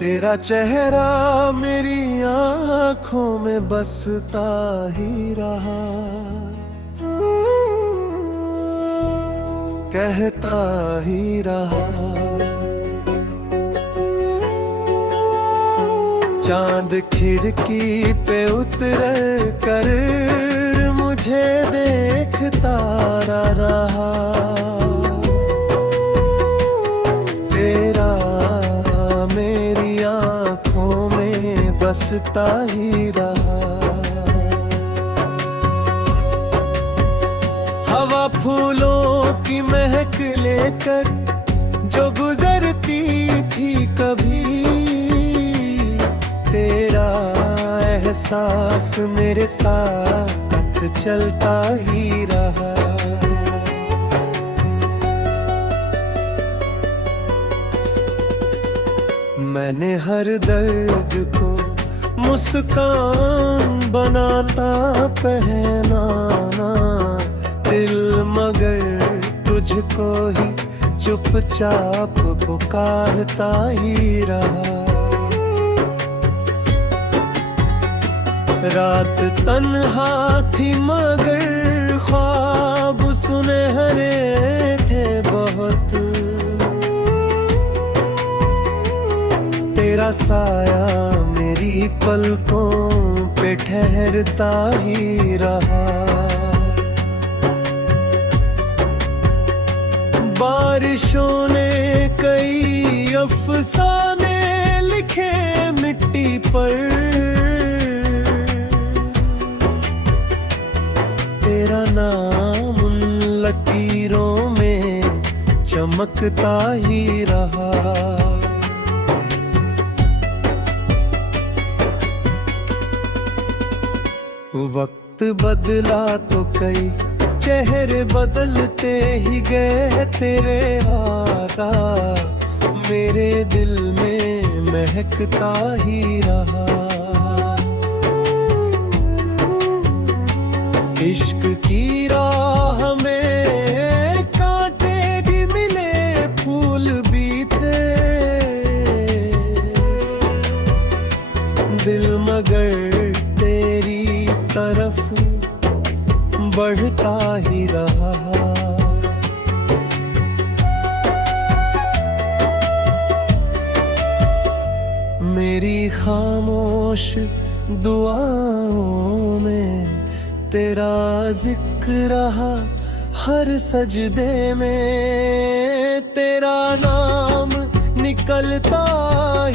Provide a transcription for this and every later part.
तेरा चेहरा मेरी आंखों में बसता ही रहा, कहता ही रहा। चांद खिड़की पे उतर कर मुझे देखता रहा, तेरा मेरी आंखों में बसता ही रहा। हवा फूलों की महक लेकर जो गुजरती थी कभी, तेरा एहसास मेरे साथ चलता ही रहा। मैंने हर दर्द को मुस्कान बनाता पहना दिल, मगर तुझको ही चुपचाप पुकारता ही रहा। रात तन्हा थी मगर ख्वाब सुनहरे थे बहुत, तेरा साया मेरी पलकों पे ठहरता ही रहा। बारिशों ने कई अफसाने लिखे मिट्टी पर, तेरा नाम उन लकीरों में चमकता ही रहा। वक्त बदला तो कई चेहरे बदलते ही गए, तेरे आरा मेरे दिल में महकता ही रहा। इश्क की राह में कांटे भी मिले, फूल भी थे दिल, मगर तेरी तरफ बढ़ता ही रहा। मेरी खामोश दुआओं में तेरा जिक्र रहा, हर सजदे में तेरा नाम निकलता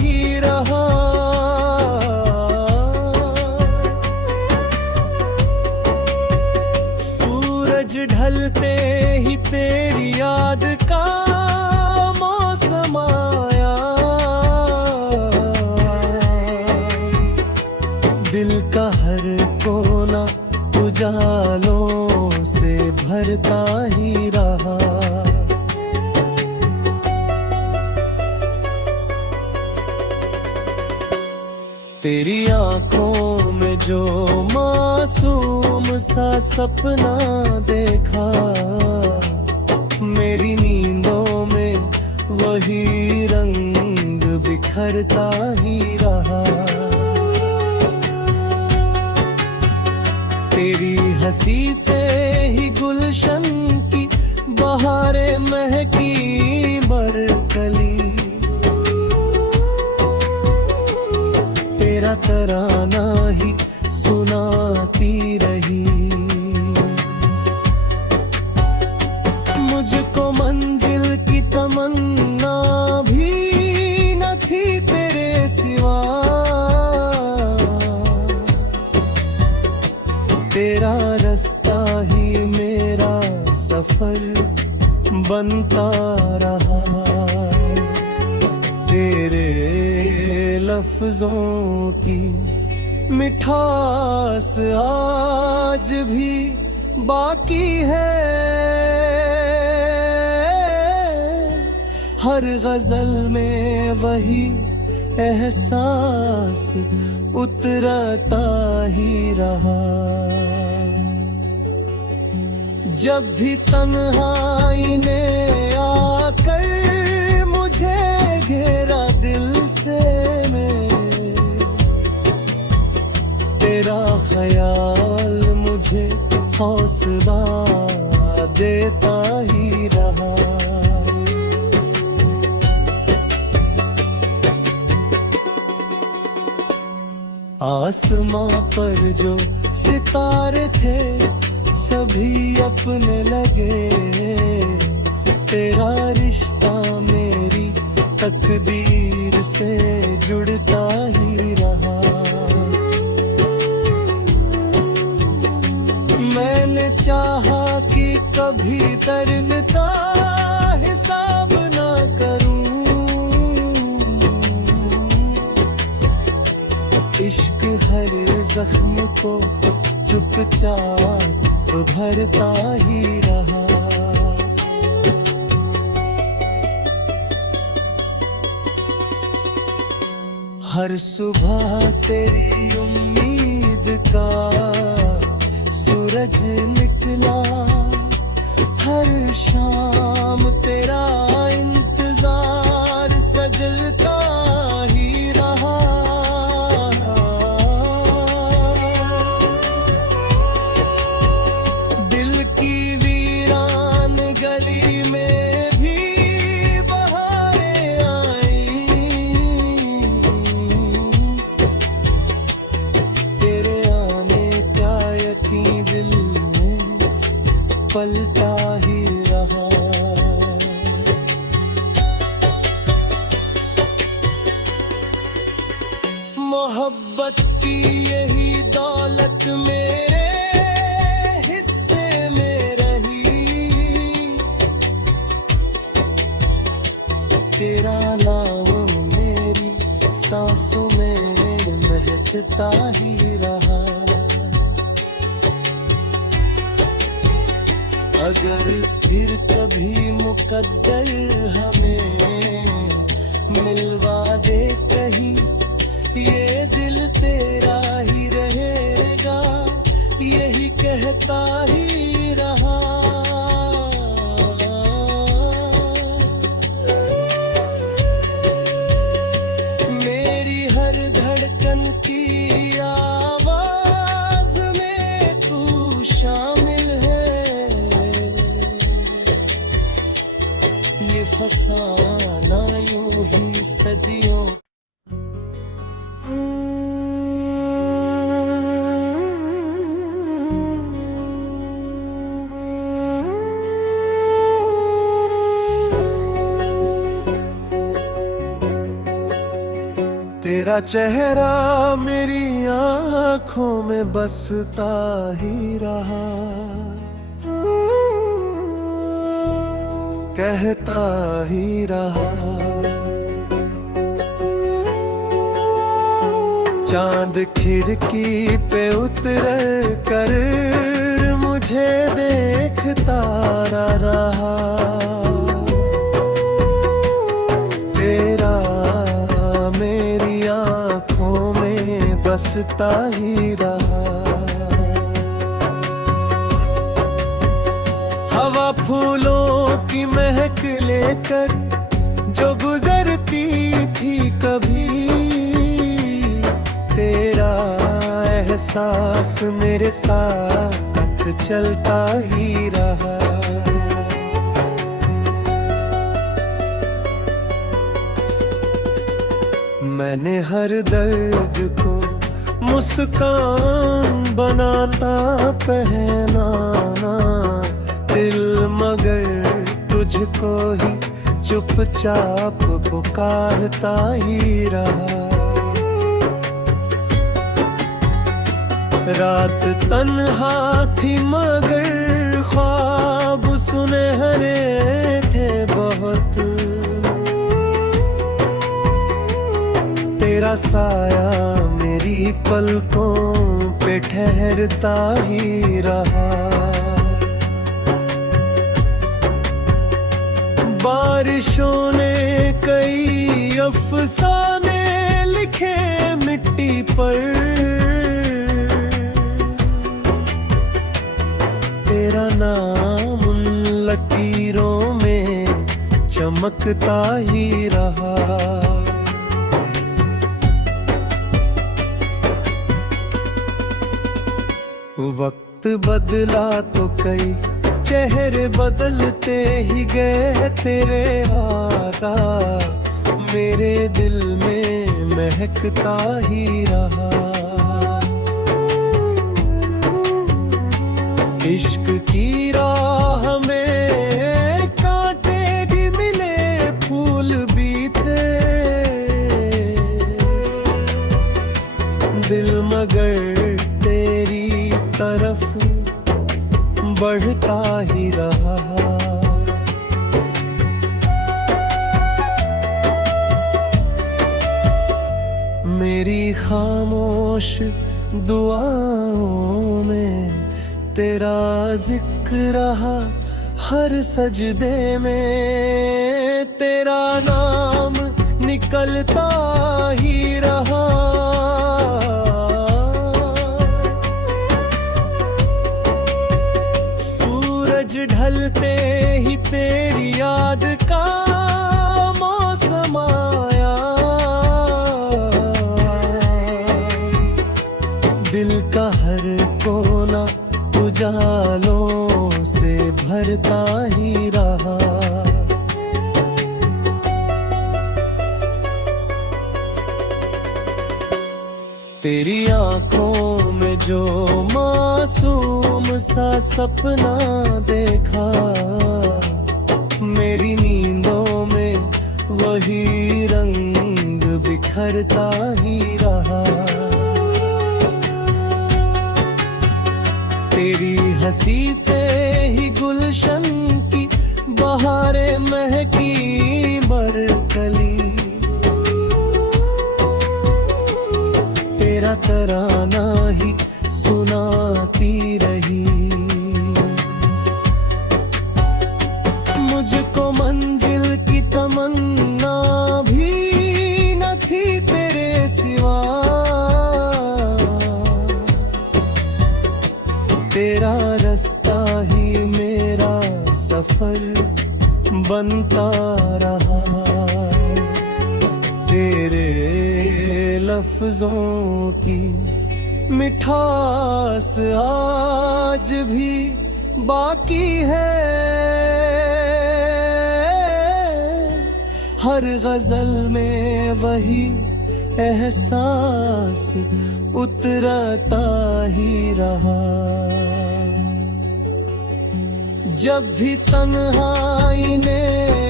ही रहा। सूरज ढलते ही तेरी याद का मौसम आया, दिल का हर कोना उजालों से भरता ही रहा। तेरी आंखों में जो मासूम सा सपना देखा, मेरी नींदों में वही रंग बिखरता ही रहा। तेरी हंसी से ही गुलशन की बहारें महकी बरकली, तेरा तराना ही सुनाती रही। मुझको मंजिल की तमन्ना भी न थी तेरे सिवा, तेरा रास्ता ही मेरा सफर बनता रहा। तेरे लफ्जों की मिठास आज भी बाकी है, हर गजल में वही एहसास उतरता ही रहा। जब भी तन्हाई ने आकर मुझे घेरा दिल से, हौसला देता ही रहा। आसमां पर जो सितारे थे सभी अपने लगे, तेरा रिश्ता मेरी तकदीर से जुड़ता ही रहा। मैंने चाहा कि कभी दर्द का हिसाब ना करूं, इश्क हर जख्म को चुपचाप भरता ही रहा। हर सुबह तेरी उम्मीद का सूरज निकला, हर शाम तेरा इंतजार सजलता ही रहा। दिल की वीरान गली में भी बहारें आई, तेरे आने का यकीन दिल में पलता ही रहा। मोहब्बत की यही दौलत मेरे हिस्से में रही, तेरा नाम मेरी सांसों में महकता ही रहा। अगर फिर कभी मुकद्दर हमें मिलवा दे कहीं, ये दिल तेरा ही रहेगा, यही कहता ही रहा। मेरी हर धड़कन की आवाज में तू शामिल है, ये फसाना यूं ही सदियों। तेरा चेहरा मेरी आँखों में बसता ही रहा, कहता ही रहा। चांद खिड़की पे उतर कर मुझे देखता रहा, बसता ही रहा। हवा फूलों की महक लेकर जो गुजरती थी कभी, तेरा एहसास मेरे साथ चलता ही रहा। मैंने हर दर्द को मुस्कान बनाता पहना दिल, मगर तुझको ही चुपचाप पुकारता ही रहा। रात तन्हा थी मगर ख्वाब सुनहरे थे बहुत, तेरा साया मेरी पलकों पे ठहरता ही रहा। बारिशों ने कई अफसाने लिखे मिट्टी पर, तेरा नाम उन लकीरों में चमकता ही रहा। वक्त वक्त बदला तो कई चेहरे बदलते ही गए तेरे आका, मेरे दिल में महकता ही रहा। इश्क की राह में कांटे भी मिले, फूल भी थे, दिल मगर तेरी तरफ बढ़ता ही रहा। मेरी खामोश दुआओं में तेरा जिक्र रहा, हर सजदे में तेरा नाम निकलता ही रहा। सूरज ढलते ही तेरी याद का मौसम आया, दिल का हर कोना उजालों से भरता ही रहा। तेरी आंखों में जो मासूम सा सपना देखा, मेरी नींदों में वही रंग बिखरता ही रहा। तेरी हंसी से ही गुलशन की बहारें महकी बरकली, तेरा तराना ही सुनाती रही। मुझको मंजिल की तमन्ना भी न थी तेरे सिवा, तेरा रास्ता ही मेरा सफर बनता रहा। तेरे लफ्जों की मिठास आज भी बाकी है, हर गजल में वही एहसास उतरता ही रहा। जब भी तन्हाई ने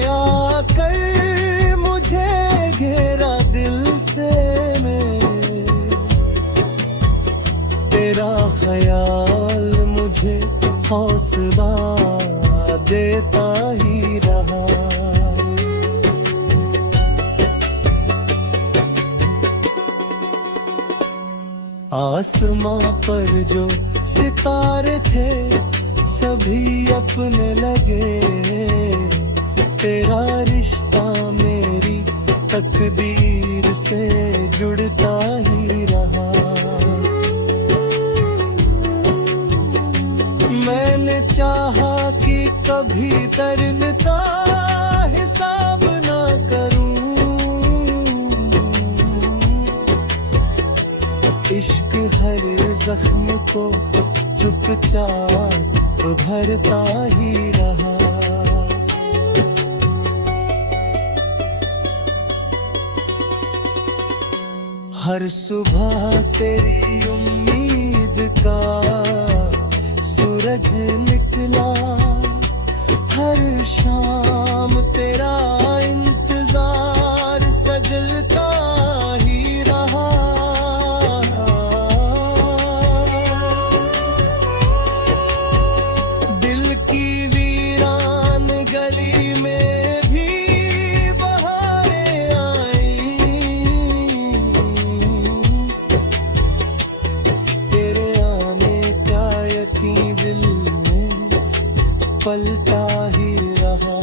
आकर मुझे घेरा दिल से में, तेरा ख्याल मुझे हौसला देता ही रहा। आसमां पर जो सितारे थे सभी अपने लगे, तेरा रिश्ता मेरी तकदीर से जुड़ता ही रहा। मैंने चाहा कि कभी दर्द का हिसाब ना करूं, इश्क हर जख्म को चुपचाप भरता ही रहा। हर सुबह तेरी उम्मीद का सूरज निकला, हर शाम तेरा इंतजार सजलता ही रहा। पलता ही रहा।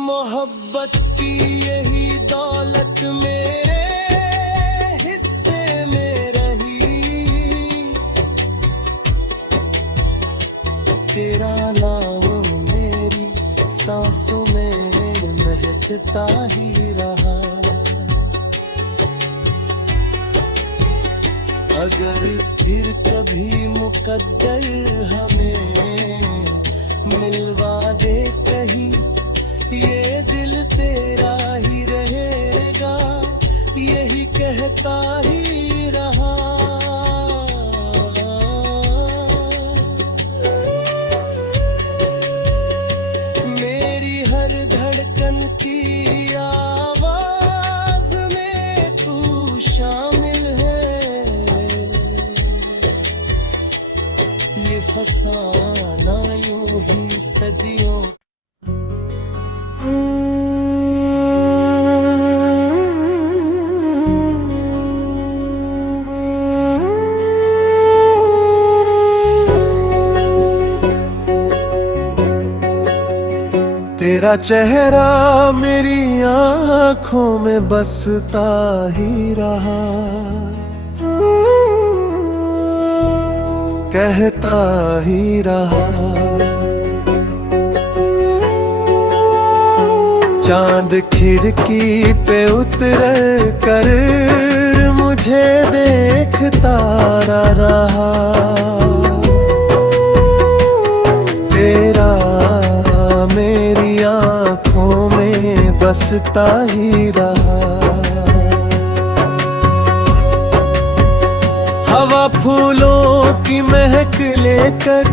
मोहब्बत की यही दौलत मेरे हिस्से में रही, तेरा नाम मेरी सांसों में महकता ही रहा। अगर फिर कभी मुकद्दर हमें मिलवा दे कहीं, ये दिल तेरा ही रहेगा, यही कहता ही रहा। मेरी हर धड़कन की आवाज में तू शामिल है, ये फसाना यूं ही सदियों। तेरा चेहरा मेरी आँखों में बसता ही रहा, कहता ही रहा। चांद खिड़की पे उतर कर मुझे देखता रहा, तेरा मेरी आँखों में बसता ही रहा। हवा फूलों की महक लेकर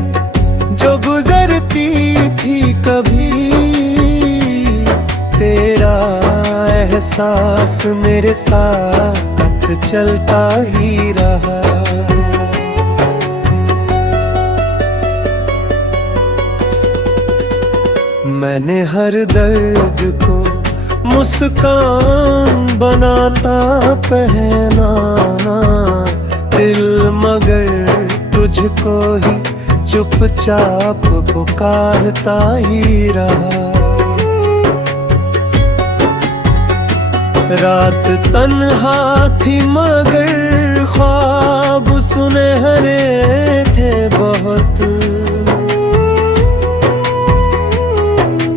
जो गुजरती थी कभी, तेरा एहसास मेरे साथ चलता ही रहा। मैंने हर दर्द को मुस्कान बनाता पहना दिल, मगर तुझको ही चुपचाप पुकारता ही रहा। रात तन्हा थी मगर ख्वाब सुनहरे थे बहुत,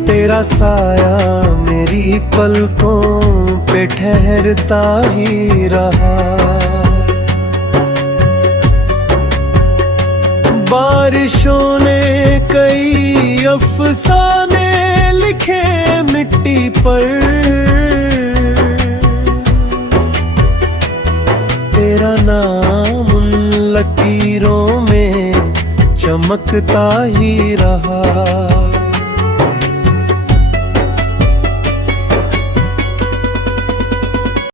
तेरा साया मेरी पलकों पे ठहरता ही रहा। बारिशों ने कई अफसाने लिखे मिट्टी पर, तेरा नाम उन लकीरों में चमकता ही रहा।